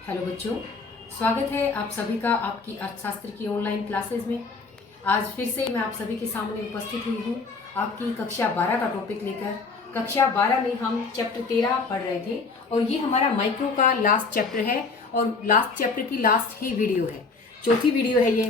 Hello बच्चों, स्वागत है आप सभी का आपकी अर्थशास्त्र की ऑनलाइन क्लासेस में। आज फिर से मैं आप सभी के सामने उपस्थित हुई हूँ आपकी कक्षा 12 का टॉपिक लेकर। कक्षा 12 में हम चैप्टर 13 पढ़ रहे थे और ये हमारा माइक्रो का लास्ट चैप्टर है और लास्ट चैप्टर की लास्ट ही वीडियो है। चौथी वीडियो है ये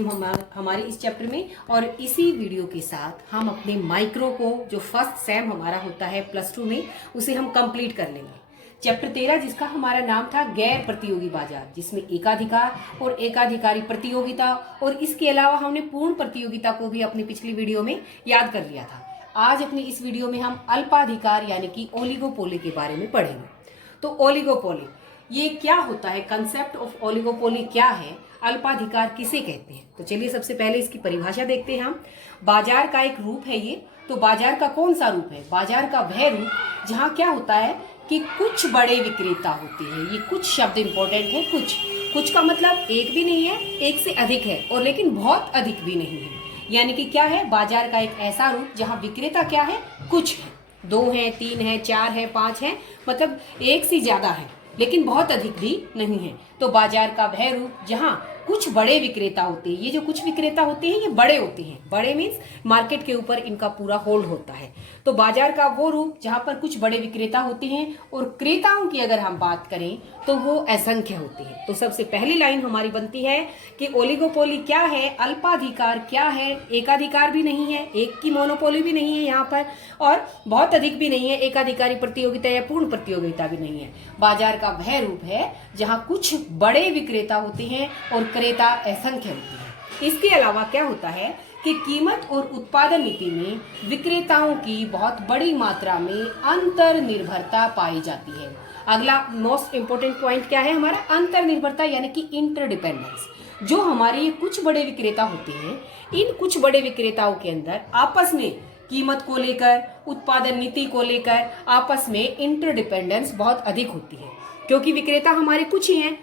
हमारी इस चैप्टर में और इसी वीडियो के साथ हम अपने माइक्रो को जो फर्स्ट सेम हमारा होता है +2 में उसे हम कंप्लीट कर लेंगे। चैप्टर 13 जिसका हमारा नाम था गैर प्रतियोगी बाजार, जिसमें एकाधिकार और एकाधिकारी प्रतियोगिता और इसके अलावा हमने पूर्ण प्रतियोगिता को भी अपनी पिछली वीडियो में याद कर लिया था। आज अपनी इस वीडियो में हम अल्पाधिकार यानी कि ओलिगोपोली के बारे में पढ़ेंगे। तो ओलिगोपोली ये क्या होता है, कंसेप्ट ऑफ ओलिगोपोली क्या है, अल्पाधिकार किसे कहते हैं। तो चलिए सबसे पहले इसकी परिभाषा देखते हैं हम। बाजार का एक रूप है ये। तो बाजार का कौन सा रूप है? बाजार का वह रूप जहाँ क्या होता है कि कुछ बड़े विक्रेता होते हैं। ये कुछ शब्द इंपॉर्टेंट है। कुछ का मतलब एक भी नहीं है, एक से अधिक है और लेकिन बहुत अधिक भी नहीं है। यानी कि क्या है, बाजार का एक ऐसा रूप जहाँ विक्रेता क्या है, कुछ है, 2 है, 3 है, 4 है, 5 है, मतलब एक से ज्यादा है लेकिन बहुत अधिक भी नहीं है। तो बाजार का वह रूप जहाँ कुछ बड़े विक्रेता होते हैं। ये जो कुछ विक्रेता होते हैं ये बड़े होते हैं। बड़े मीन्स मार्केट के ऊपर इनका पूरा होल्ड होता है। तो बाजार का वो रूप जहाँ पर कुछ बड़े विक्रेता होते हैं और क्रेताओं की अगर हम बात करें तो वो असंख्य होते हैं। तो सबसे पहली लाइन हमारी बनती है कि ओलिगोपोली क्या है, अल्पाधिकार क्या है। एकाधिकार भी नहीं है, एक की मोनोपोली भी नहीं है यहाँ पर, और बहुत अधिक भी नहीं है, एकाधिकारी प्रतियोगिता या पूर्ण प्रतियोगिता भी नहीं है। बाजार का वह रूप है जहाँ कुछ बड़े विक्रेता होते हैं और क्रेता असंख्य होते हैं। इसके अलावा क्या होता है कि कीमत और उत्पादन नीति में विक्रेताओं की बहुत बड़ी मात्रा में अंतर निर्भरता पाई जाती है। अगला मोस्ट इंपोर्टेंट पॉइंट क्या है हमारा, अंतर निर्भरता यानी कि इंटरडिपेंडेंस। जो हमारे ये कुछ बड़े विक्रेता होते हैं, इन कुछ बड़े विक्रेताओं के अंदर आपस में कीमत को लेकर, उत्पादन नीति को लेकर आपस में इंटरडिपेंडेंस बहुत अधिक होती है। क्योंकि विक्रेता हमारे कुछ ही हैं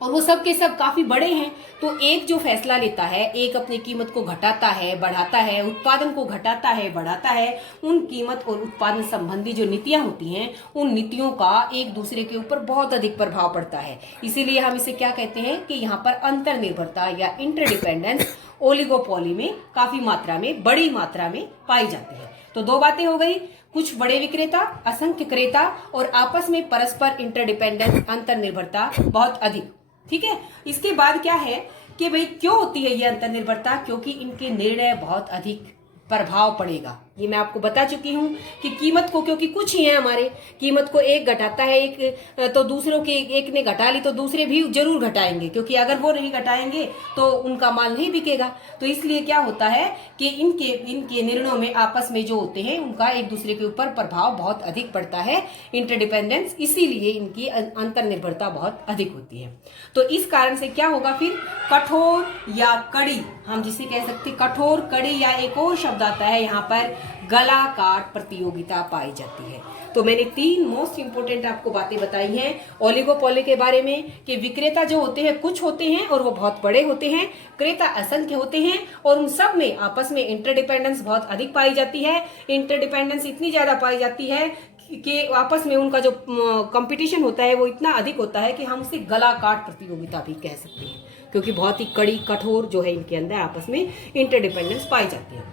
और वो सब के सब काफी बड़े हैं, तो एक जो फैसला लेता है, एक अपनी कीमत को घटाता है, बढ़ाता है, उत्पादन को घटाता है, बढ़ाता है, उन कीमत और उत्पादन संबंधी जो नीतियां होती हैं, उन नीतियों का एक दूसरे के ऊपर बहुत अधिक प्रभाव पड़ता है। इसीलिए हम इसे क्या कहते हैं कि यहाँ पर अंतर निर्भरता या इंटरडिपेंडेंस ओलिगोपोली में काफी मात्रा में, बड़ी मात्रा में पाई जाती है। तो 2 बातें हो गई, कुछ बड़े विक्रेता, असंख्य क्रेता और आपस में परस्पर इंटरडिपेंडेंस, अंतर निर्भरता बहुत अधिक। ठीक है, इसके बाद क्या है कि भाई क्यों होती है ये अंतर निर्भरता? क्योंकि इनके निर्णय बहुत अधिक प्रभाव पड़ेगा। ये मैं आपको बता चुकी हूँ कि कीमत को, क्योंकि कुछ ही है हमारे, कीमत को एक घटाता है, एक तो दूसरों के एक ने घटा ली तो दूसरे भी जरूर घटाएंगे, क्योंकि अगर वो नहीं घटाएंगे तो उनका माल नहीं बिकेगा। तो इसलिए क्या होता है कि इनके निर्णयों में आपस में जो होते हैं उनका एक दूसरे के ऊपर प्रभाव बहुत अधिक पड़ता है, इंटरडिपेंडेंस, इसीलिए इनकी अंतर निर्भरता बहुत अधिक होती है। तो इस कारण से क्या होगा फिर, कठोर या कड़ी, हम जिसे कह सकते कठोर, कड़ी या एक और शब्द आता है यहाँ पर, गला काट प्रतियोगिता पाई जाती है। तो मैंने 3 मोस्ट इंपोर्टेंट आपको बातें बताई हैं ओलिगोपोली के बारे में कि विक्रेता जो होते हैं कुछ होते हैं और वो बहुत बड़े होते हैं, क्रेता असंख्य होते हैं और उन सब में आपस में इंटरडिपेंडेंस बहुत अधिक पाई जाती है। इंटरडिपेंडेंस इतनी ज्यादा पाई जाती है कि आपस में उनका जो कंपटीशन होता है वो इतना अधिक होता है कि हम उसे गला काट प्रतियोगिता भी कह सकते हैं, क्योंकि बहुत ही कड़ी, कठोर जो है इनके अंदर आपस में इंटरडिपेंडेंस पाई जाती है।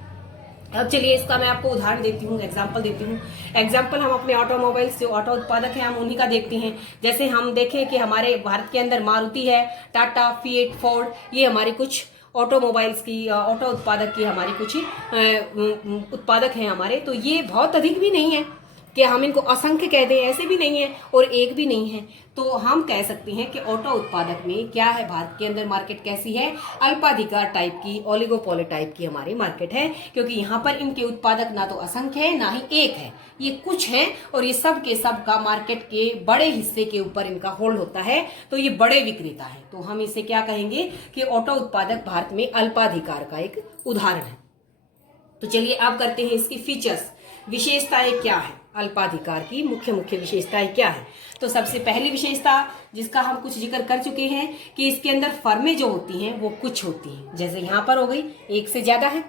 अब चलिए इसका मैं आपको उदाहरण देती हूँ, एग्जाम्पल देती हूँ। एग्जाम्पल हम अपने ऑटोमोबाइल्स, जो ऑटो उत्पादक हैं, हम उन्हीं का देखते हैं। जैसे हम देखें कि हमारे भारत के अंदर मारुति है, टाटा, फिएट, फोर्ड, ये हमारे कुछ ऑटोमोबाइल्स की, ऑटो उत्पादक की हमारी कुछ उत्पादक हैं हमारे। तो ये बहुत अधिक भी नहीं है कि हम इनको असंख्य कह दें, ऐसे भी नहीं है और एक भी नहीं है। तो हम कह सकते हैं कि ऑटो उत्पादक में क्या है, भारत के अंदर मार्केट कैसी है, अल्पाधिकार टाइप की, ओलिगोपोली टाइप की हमारी मार्केट है। क्योंकि यहाँ पर इनके उत्पादक ना तो असंख्य है ना ही एक है, ये कुछ है और ये सब के सब का मार्केट के बड़े हिस्से के ऊपर इनका होल्ड होता है। तो ये बड़े विक्रेता है। तो हम इसे क्या कहेंगे कि ऑटो उत्पादक भारत में अल्पाधिकार का एक उदाहरण है। तो चलिए अब करते हैं इसकी फीचर्स, विशेषताएं क्या है, अल्पाधिकार की मुख्य विशेषताएं क्या है। तो सबसे पहली विशेषता जिसका हम कुछ जिक्र कर चुके हैं कि इसके अंदर फर्में जो होती हैं वो कुछ होती हैं। जैसे यहाँ पर हो गई, एक से ज्यादा है,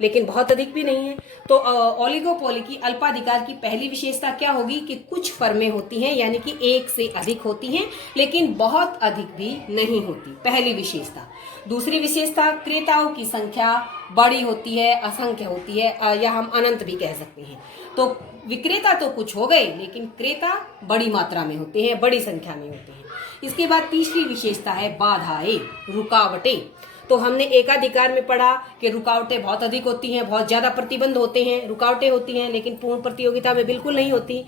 लेकिन बहुत अधिक भी नहीं है। तो ओलिगोपोली की अल्पाधिकार की पहली विशेषता क्या होगी कि कुछ फर्में होती हैं, यानी कि एक से अधिक होती हैं, लेकिन बहुत अधिक भी नहीं होती, पहली विशेषता। दूसरी विशेषता, क्रेताओं की संख्या बड़ी होती है, असंख्य होती है, या हम अनंत भी कह सकते हैं। तो विक्रेता तो कुछ हो गए, लेकिन क्रेता बड़ी मात्रा में होते हैं, बड़ी संख्या में होते हैं। इसके बाद तीसरी विशेषता है बाधाएं, रुकावटें। तो हमने एकाधिकार में पढ़ा कि रुकावटें बहुत अधिक होती हैं, बहुत ज्यादा प्रतिबंध होते हैं, रुकावटें होती हैं, लेकिन पूर्ण प्रतियोगिता में बिल्कुल नहीं होती।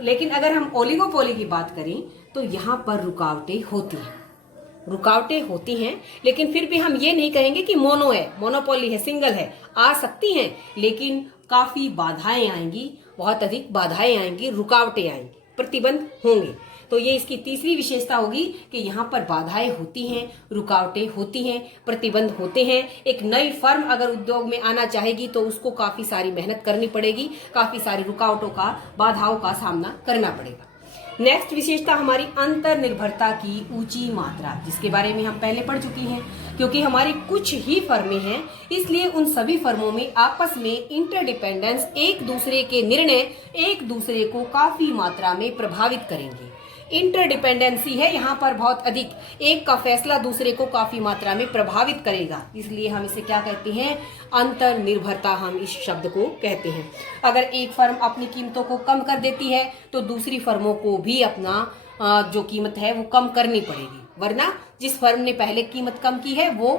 लेकिन अगर हम ओलिगोपोली की बात करें तो यहाँ पर रुकावटें होती हैं, रुकावटें होती हैं, लेकिन फिर भी हम ये नहीं कहेंगे कि मोनो है, मोनोपोली है, सिंगल है। आ सकती हैं, लेकिन काफी बाधाएं आएंगी, बहुत अधिक बाधाएं आएंगी, रुकावटें आएंगी, प्रतिबंध होंगे। तो ये इसकी तीसरी विशेषता होगी कि यहाँ पर बाधाएं होती हैं, रुकावटें होती हैं, प्रतिबंध होते हैं। एक नई फर्म अगर उद्योग में आना चाहेगी तो उसको काफी सारी मेहनत करनी पड़ेगी, काफी सारी रुकावटों का, बाधाओं का सामना करना पड़ेगा। नेक्स्ट विशेषता हमारी अंतर्निर्भरता की ऊंची मात्रा, जिसके बारे में हम पहले पढ़ चुके हैं। क्योंकि हमारी कुछ ही फर्में हैं, इसलिए उन सभी फर्मों में आपस में इंटरडिपेंडेंस, एक दूसरे के निर्णय एक दूसरे को काफी मात्रा में प्रभावित करेंगे। इंटरडिपेंडेंसी है यहाँ पर बहुत अधिक, एक का फैसला दूसरे को काफी मात्रा में प्रभावित करेगा, इसलिए हम इसे क्या कहते हैं, अंतर्निर्भरता, हम इस शब्द को कहते हैं। अगर एक फर्म अपनी कीमतों को कम कर देती है तो दूसरी फर्मों को भी अपना जो कीमत है वो कम करनी पड़ेगी, वरना जिस फर्म ने पहले कीमत कम की है वो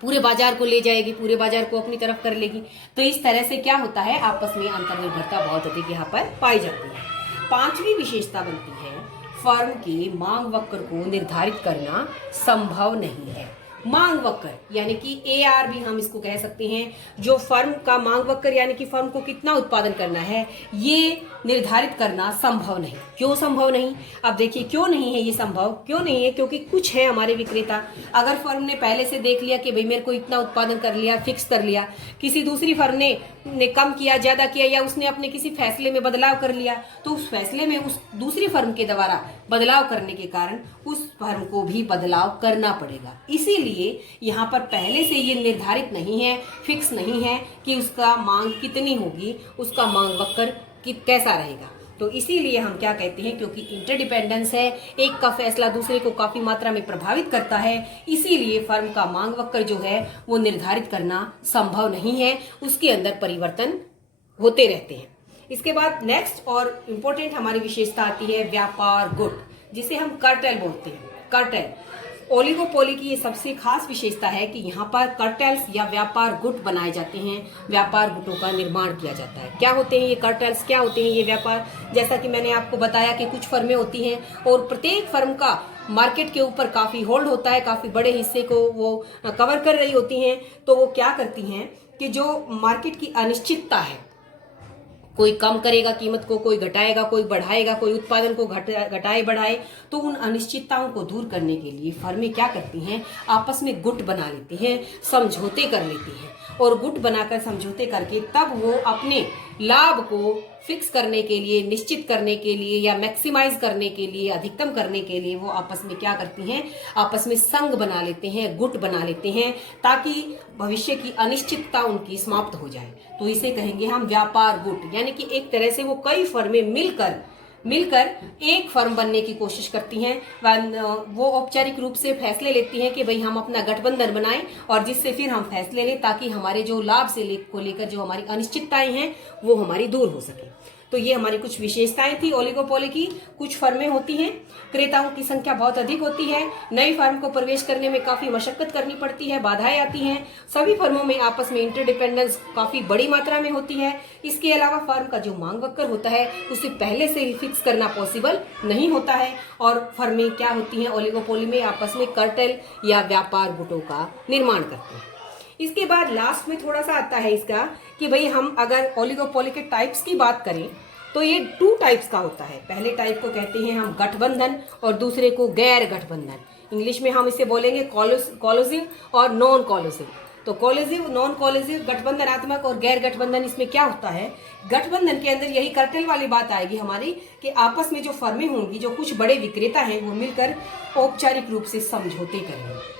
पूरे बाजार को ले जाएगी, पूरे बाजार को अपनी तरफ कर लेगी। तो इस तरह से क्या होता है, आपस में अंतर्निर्भरता बहुत अधिक यहाँ पर पाई जाती है। पांचवी विशेषता बनती है, फर्म के मांग वक्र को निर्धारित करना संभव नहीं है। मांग वक्र यानी कि AR भी हम इसको कह सकते हैं, जो फर्म का मांग वक्र यानी कि फर्म को कितना उत्पादन करना है, ये निर्धारित करना संभव नहीं। क्यों संभव नहीं? अब देखिए क्यों नहीं है ये संभव, क्यों नहीं है, क्योंकि कुछ है हमारे विक्रेता। अगर फर्म ने पहले से देख लिया कि भाई मेरे को इतना उत्पादन कर लिया, फिक्स कर लिया, किसी दूसरी फर्म ने कम किया, ज्यादा किया, या उसने अपने किसी फैसले में बदलाव कर लिया, तो उस फैसले में उस दूसरी फर्म के द्वारा बदलाव करने के कारण उस फर्म को भी बदलाव करना पड़ेगा। इसीलिए यहाँ पर पहले से ये निर्धारित नहीं है, फिक्स नहीं है कि उसका मांग कितनी होगी, उसका मांग वक्र कैसा रहेगा। तो इसीलिए हम क्या कहते हैं, क्योंकि इंटरडिपेंडेंस है, एक का फैसला दूसरे को काफी मात्रा में प्रभावित करता है, इसीलिए फर्म का मांग वक्र जो है वो निर्धारित करना संभव नहीं है, उसके अंदर परिवर्तन होते रहते हैं। इसके बाद नेक्स्ट और इम्पोर्टेंट हमारी विशेषता आती है व्यापार गुट, जिसे हम कार्टेल बोलते हैं। कार्टेल ओलिगोपोली की ये सबसे खास विशेषता है कि यहाँ पर कार्टेल्स या व्यापार गुट बनाए जाते हैं, व्यापार गुटों का निर्माण किया जाता है। क्या होते हैं ये कार्टेल्स, क्या होते हैं ये व्यापार? जैसा कि मैंने आपको बताया कि कुछ फर्में होती हैं और प्रत्येक फर्म का मार्केट के ऊपर काफी होल्ड होता है, काफी बड़े हिस्से को वो कवर कर रही होती हैं। तो वो क्या करती हैं कि जो मार्केट की अनिश्चितता है, कोई कम करेगा कीमत को, कोई घटाएगा, कोई बढ़ाएगा, कोई उत्पादन को घटाए बढ़ाए, तो उन अनिश्चितताओं को दूर करने के लिए फर्में क्या करती हैं, आपस में गुट बना लेती हैं, समझौते कर लेती हैं, और गुट बनाकर समझौते करके तब वो अपने लाभ को फिक्स करने के लिए, निश्चित करने के लिए, या मैक्सिमाइज करने के लिए, अधिकतम करने के लिए वो आपस में क्या करती हैं, आपस में संघ बना लेते हैं, गुट बना लेते हैं, ताकि भविष्य की अनिश्चितता उनकी समाप्त हो जाए। तो इसे कहेंगे हम व्यापार गुट, यानी कि एक तरह से वो कई फर्में मिलकर एक फर्म बनने की कोशिश करती हैं। वो औपचारिक रूप से फैसले लेती हैं कि भाई हम अपना गठबंधन बनाएं, और जिससे फिर हम फैसले लें ताकि हमारे जो लाभ से को लेकर जो हमारी अनिश्चितताएं हैं वो हमारी दूर हो सके। तो ये हमारी कुछ विशेषताएं थी ओलिगोपोली की। कुछ फर्में होती हैं, क्रेताओं की संख्या बहुत अधिक होती है, नई फर्म को प्रवेश करने में काफी मशक्कत करनी पड़ती है, बाधाएं आती हैं, सभी फर्मों में आपस में इंटरडिपेंडेंस काफी बड़ी मात्रा में होती है। इसके अलावा फर्म का जो मांग वक्र होता है उसे पहले से ही फिक्स करना पॉसिबल नहीं होता है, और फर्में क्या होती हैं ओलिगोपोली में, आपस में कार्टेल या व्यापार गुटों का निर्माण करते हैं। इसके बाद लास्ट में थोड़ा सा आता है इसका कि भाई हम अगर ओलिगोपोली के टाइप्स की बात करें तो ये 2 टाइप्स का होता है। पहले टाइप को कहते हैं हम गठबंधन और दूसरे को गैर गठबंधन। इंग्लिश में हम इसे बोलेंगे कोलिजिव और नॉन कोलिजिव। तो कोलिजिव, नॉन कोलिजिव, गठबंधनात्मक और गैर गठबंधन, इसमें क्या होता है, गठबंधन के अंदर यही कार्टेल वाली बात आएगी हमारी कि आपस में जो फर्में होंगी, जो कुछ बड़े विक्रेता हैं, वो मिलकर औपचारिक रूप से समझौते करेंगे।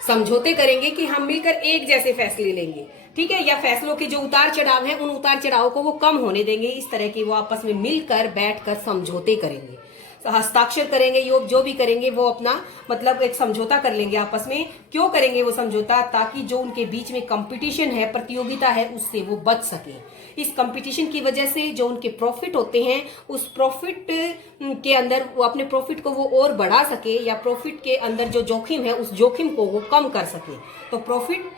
समझौते करेंगे कि हम मिलकर एक जैसे फैसले लेंगे, ठीक है, या फैसलों के जो उतार चढ़ाव हैं उन उतार चढ़ाव को वो कम होने देंगे। इस तरह की वो आपस में मिलकर बैठकर समझौते करेंगे, हस्ताक्षर करेंगे, योग जो भी करेंगे वो अपना मतलब एक समझौता कर लेंगे आपस में। क्यों करेंगे वो समझौता? ताकि जो उनके बीच में कंपटीशन है, प्रतियोगिता है, उससे वो बच सके। इस कंपटीशन की वजह से जो उनके प्रॉफिट होते हैं, उस प्रॉफिट के अंदर वो अपने प्रॉफिट को वो और बढ़ा सके, या प्रॉफिट के अंदर जो जोखिम है उस जोखिम को वो कम कर सके। तो प्रॉफिट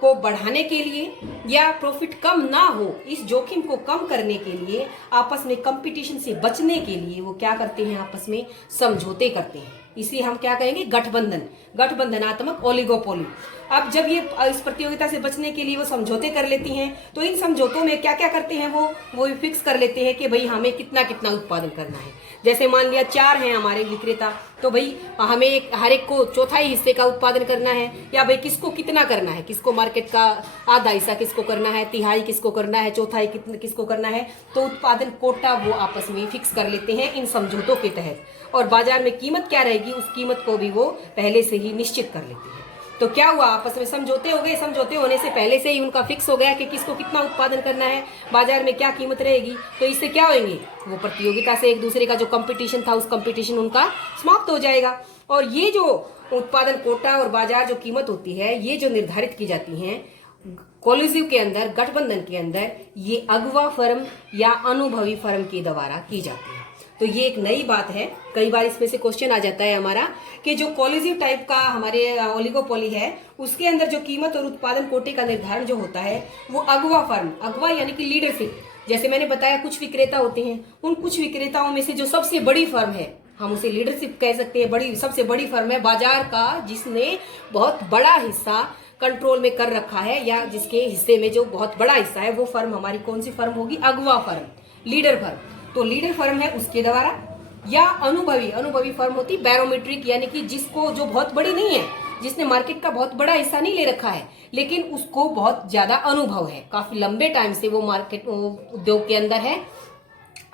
को बढ़ाने के लिए या प्रॉफिट कम ना हो, इस जोखिम को कम करने के लिए, आपस में कंपटीशन से बचने के लिए वो क्या करते हैं? आपस में समझौते करते हैं। इसे हम क्या कहेंगे? गठबंधन, गठबंधनात्मक ओलिगोपोली। अब जब ये इस प्रतियोगिता से बचने के लिए वो समझौते कर लेती हैं, तो इन समझौतों में क्या क्या करते हैं वो फिक्स कर लेते हैं कि भाई हमें कितना कितना उत्पादन करना है। जैसे मान लिया 4 हैं हमारे विक्रेता, तो भाई हमें हर एक को चौथाई हिस्से का उत्पादन करना है, या भाई किसको कितना करना है, किसको मार्केट का आधा हिस्सा किसको करना है, तिहाई किसको करना है, चौथाई किसको करना है। तो उत्पादन कोटा वो आपस में फिक्स कर लेते हैं इन समझौतों के तहत। और बाजार में कीमत क्या रहेगी, उस कीमत को भी वो पहले से ही निश्चित कर लेते हैं। तो क्या हुआ? आपस में समझौते हो गए। समझौते होने से पहले से ही उनका फिक्स हो गया कि किसको कितना उत्पादन करना है, बाजार में क्या कीमत रहेगी। तो इससे क्या होंगे? वो प्रतियोगिता से एक दूसरे का जो कंपटीशन था, उस कंपटीशन उनका समाप्त हो जाएगा। और ये जो उत्पादन कोटा और बाजार जो कीमत होती है, ये जो निर्धारित की जाती है कोलिजिव के अंदर, गठबंधन के अंदर, ये अगवा फर्म या अनुभवी फर्म के द्वारा की जाती है। तो ये एक नई बात है। कई बार इसमें से क्वेश्चन आ जाता है हमारा कि जो कोलिजिव टाइप का हमारे ओलिगोपोली है, उसके अंदर जो कीमत और उत्पादन कोटे का निर्धारण जो होता है वो अगवा फर्म, अगवा यानी कि लीडरशिप, जैसे मैंने बताया कुछ विक्रेता होते हैं, उन कुछ विक्रेताओं में से जो सबसे बड़ी फर्म है, हम उसे लीडरशिप कह सकते हैं। बड़ी, सबसे बड़ी फर्म है बाजार का, जिसने बहुत बड़ा हिस्सा कंट्रोल में कर रखा है, या जिसके हिस्से में जो बहुत बड़ा हिस्सा है, वो फर्म हमारी कौन सी फर्म होगी? अगवा फर्म, लीडर फर्म। तो लीडर फर्म है उसके द्वारा, या अनुभवी फर्म होती बैरोमेट्रिक, यानी कि जिसको, जो बहुत बड़ी नहीं है, जिसने मार्केट का बहुत बड़ा हिस्सा नहीं ले रखा है, लेकिन उसको बहुत ज्यादा अनुभव है, काफी लंबे टाइम से वो मार्केट उद्योग के अंदर है,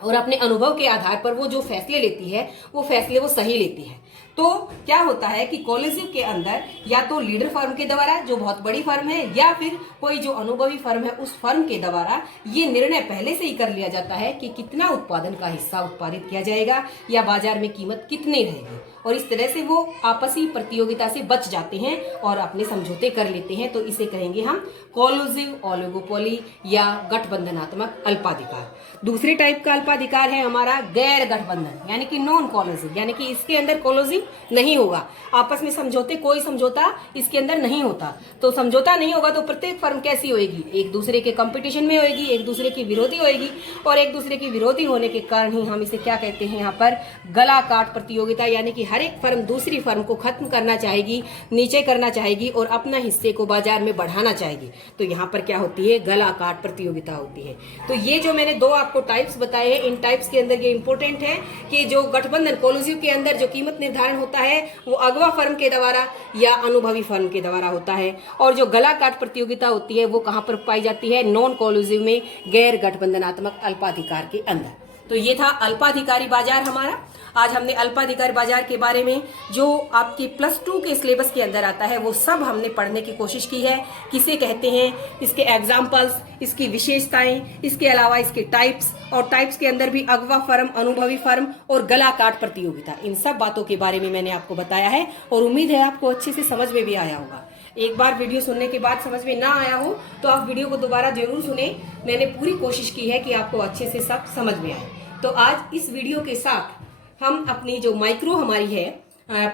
और अपने अनुभव के आधार पर वो जो फैसले लेती है, वो फैसले वो सही लेती है। तो क्या होता है कि कोलिजिव के अंदर या तो लीडर फर्म के द्वारा, जो बहुत बड़ी फर्म है, या फिर कोई जो अनुभवी फर्म है, उस फर्म के द्वारा ये निर्णय पहले से ही कर लिया जाता है कि कितना उत्पादन का हिस्सा उत्पादित किया जाएगा, या बाजार में कीमत कितनी रहेगी। और इस तरह से वो आपसी प्रतियोगिता से बच जाते हैं और अपने समझौते कर लेते हैं। तो इसे कहेंगे हम कोलिजिव ओलिगोपोली या गठबंधनात्मक अल्पाधिकार। दूसरे टाइप का अल्पाधिकार है हमारा गैर गठबंधन, यानी कि नॉन कोलिजिव, यानी कि इसके अंदर कोलिजिव नहीं होगा, आपस में समझौते, कोई समझौता इसके अंदर नहीं होता। तो समझौता नहीं होगा तो प्रत्येक फर्म कैसी होगी? एक दूसरे के कंपटीशन में होगी, एक दूसरे की विरोधी होगी, और एक दूसरे की विरोधी होने के कारण ही हम इसे क्या कहते हैं यहाँ पर? गला काट प्रतियोगिता, यानी कि हर एक फर्म दूसरी फर्म को खत्म करना चाहेगी, नीचे करना चाहेगी, और अपना हिस्से को बाजार में बढ़ाना चाहेगी। तो यहाँ पर क्या होती है? गला काट प्रतियोगिता होती है। तो ये जो मैंने दो आपको टाइप्स बताए हैं, इन टाइप्स के अंदर ये इंपॉर्टेंट है कि जो गठबंधन कोलिजिव के अंदर जो कीमत निर्धारण होता है वो अगवा फर्म के द्वारा या अनुभवी फर्म के द्वारा होता है, और जो गला काट प्रतियोगिता होती है वो कहाँ पर पाई जाती है? नॉन कोलिजिव में, गैर गठबंधनात्मक अल्पाधिकार के अंदर। तो ये था अल्पाधिकारी बाजार हमारा। आज हमने अल्पाधिकार बाजार के बारे में जो आपके +2 के सिलेबस के अंदर आता है वो सब हमने पढ़ने की कोशिश की है। किसे कहते हैं, इसके एग्जाम्पल्स, इसकी विशेषताएं, इसके अलावा इसके टाइप्स, और टाइप्स के अंदर भी अगवा फर्म, अनुभवी फर्म और गला काट प्रतियोगिता, इन सब बातों के बारे में मैंने आपको बताया है, और उम्मीद है आपको अच्छे से समझ में भी आया होगा। एक बार वीडियो सुनने के बाद समझ में ना आया हो तो आप वीडियो को दोबारा जरूर सुने। मैंने पूरी कोशिश की है कि आपको अच्छे से सब समझ में आए। तो आज इस वीडियो के साथ हम अपनी जो माइक्रो हमारी है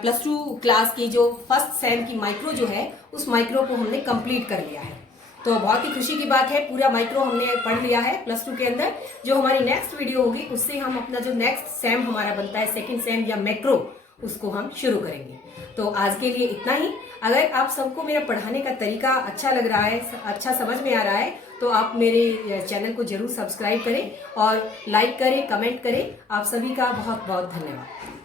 +2 क्लास की, जो फर्स्ट सेम की माइक्रो जो है, उस माइक्रो को हमने कंप्लीट कर लिया है। तो बहुत ही खुशी की बात है, पूरा माइक्रो हमने पढ़ लिया है +2 के अंदर। जो हमारी नेक्स्ट वीडियो होगी उससे हम अपना जो नेक्स्ट सेम हमारा बनता है, सेकंड सेम या मैक्रो, उसको हम शुरू करेंगे। तो आज के लिए इतना ही। अगर आप सबको मेरा पढ़ाने का तरीका अच्छा लग रहा है, अच्छा समझ में आ रहा है, तो आप मेरे चैनल को जरूर सब्सक्राइब करें और लाइक करें, कमेंट करें। आप सभी का बहुत बहुत धन्यवाद।